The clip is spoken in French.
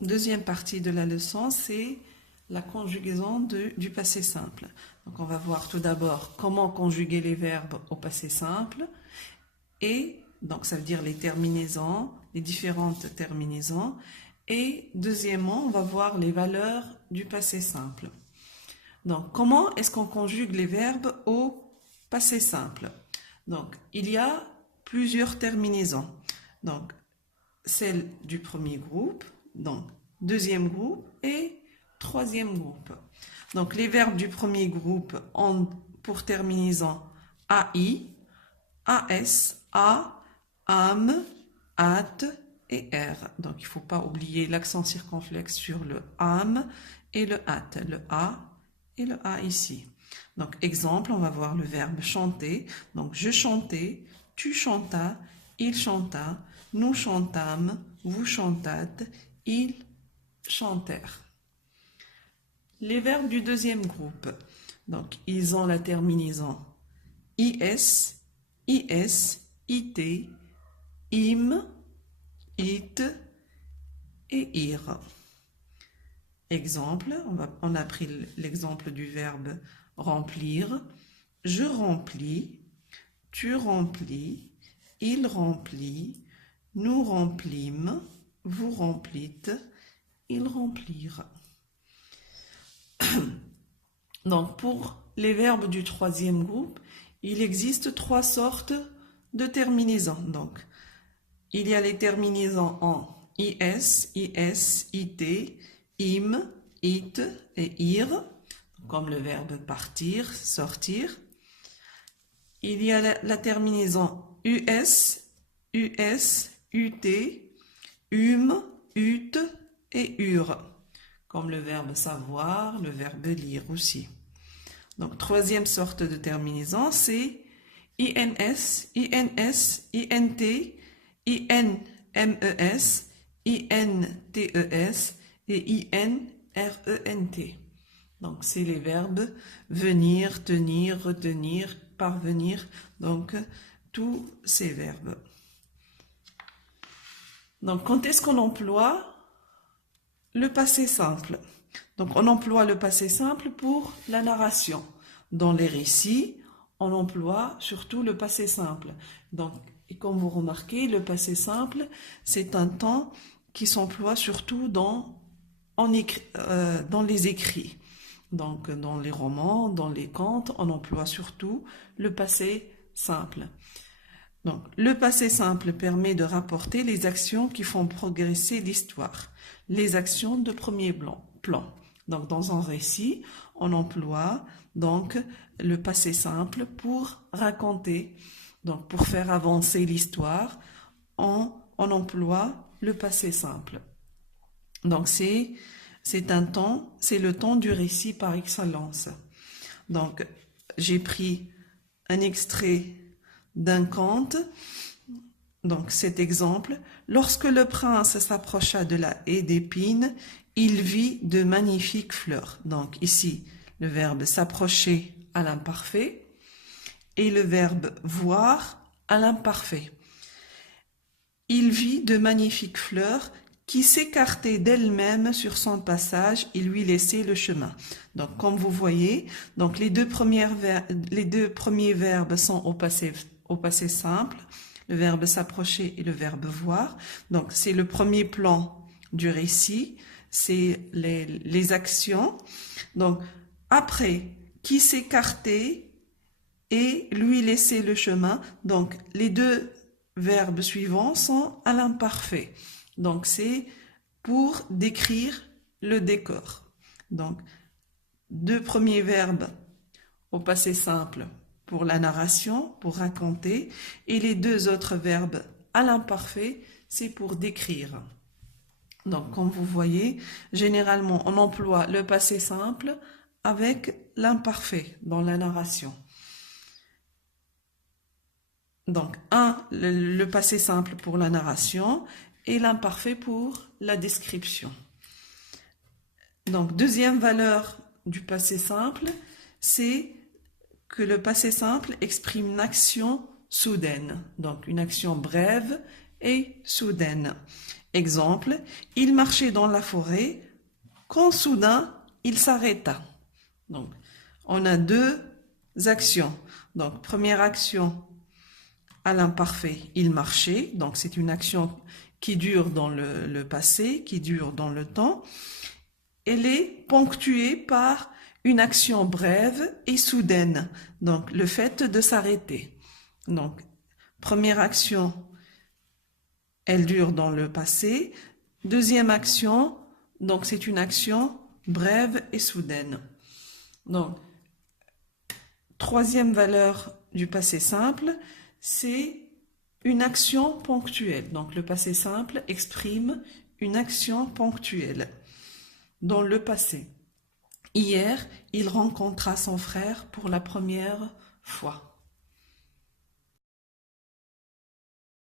deuxième partie de la leçon, c'est la conjugaison du passé simple. Donc on va voir tout d'abord comment conjuguer les verbes au passé simple et donc ça veut dire les terminaisons, les différentes terminaisons. Et deuxièmement, on va voir les valeurs du passé simple. Donc comment est-ce qu'on conjugue les verbes au passé simple? Donc il y a plusieurs terminaisons. Donc celle du premier groupe, donc deuxième groupe et troisième groupe. Donc les verbes du premier groupe ont pour terminaison AI, AS, A, AM, AT et R. Donc il ne faut pas oublier l'accent circonflexe sur le AM et le AT, le A et le A ici. Donc exemple, on va voir le verbe chanter. Donc je chantais, tu chantas, il chanta, nous chantâmes, vous chantâtes, ils chantèrent. Les verbes du deuxième groupe, donc ils ont la terminaison IS, IS, IT, IM, IT et IR. Exemple, on a pris l'exemple du verbe remplir. Je remplis, tu remplis, il remplit, nous remplîmes, vous remplîtes, ils remplirent. Donc pour les verbes du troisième groupe, il existe trois sortes de terminaisons. Donc il y a les terminaisons en IS, IS, IT, IM, IT et IR, comme le verbe partir, sortir. Il y a la terminaison US, US, UT, UT et UR, comme le verbe savoir, le verbe lire aussi. Donc, troisième sorte de terminaison, c'est INS, INS, INT, INMES, INTES et INRENT. Donc, c'est les verbes venir, tenir, retenir, parvenir. Donc, tous ces verbes. Donc, quand est-ce qu'on emploie le passé simple? Donc, on emploie le passé simple pour la narration. Dans les récits, on emploie surtout le passé simple. Donc, et comme vous remarquez, le passé simple, c'est un temps qui s'emploie surtout dans les écrits. Donc, dans les romans, dans les contes, on emploie surtout le passé simple. Donc, le passé simple permet de rapporter les actions qui font progresser l'histoire, les actions de premier plan. Donc, dans un récit, on emploie donc le passé simple pour raconter, donc pour faire avancer l'histoire, on emploie le passé simple. Donc, c'est le temps du récit par excellence. Donc, j'ai pris un extrait d'un conte. Donc cet exemple, lorsque le prince s'approcha de la haie d'épines, il vit de magnifiques fleurs. Donc ici, le verbe s'approcher à l'imparfait et le verbe voir à l'imparfait. Il vit de magnifiques fleurs qui s'écartaient d'elles-mêmes sur son passage et lui laissaient le chemin. Donc comme vous voyez, donc les deux premiers verbes sont au passé simple, le verbe s'approcher et le verbe voir. Donc c'est le premier plan du récit, c'est les actions. Donc après, qui s'écartait et lui laisser le chemin. Donc les deux verbes suivants sont à l'imparfait. Donc c'est pour décrire le décor. Donc deux premiers verbes au passé simple pour la narration, pour raconter, et les deux autres verbes à l'imparfait, c'est pour décrire. Donc, comme vous voyez, généralement, on emploie le passé simple avec l'imparfait dans la narration. Donc, le passé simple pour la narration et l'imparfait pour la description. Donc, deuxième valeur du passé simple, c'est que le passé simple exprime une action soudaine, donc une action brève et soudaine. Exemple, il marchait dans la forêt quand soudain il s'arrêta. Donc, on a deux actions. Donc, première action à l'imparfait, il marchait. Donc, c'est une action qui dure dans le passé, qui dure dans le temps. Elle est ponctuée par une action brève et soudaine. Donc, le fait de s'arrêter. Donc, première action, elle dure dans le passé. Deuxième action, donc c'est une action brève et soudaine. Donc, troisième valeur du passé simple, c'est une action ponctuelle. Donc, le passé simple exprime une action ponctuelle dans le passé. Hier, il rencontra son frère pour la première fois.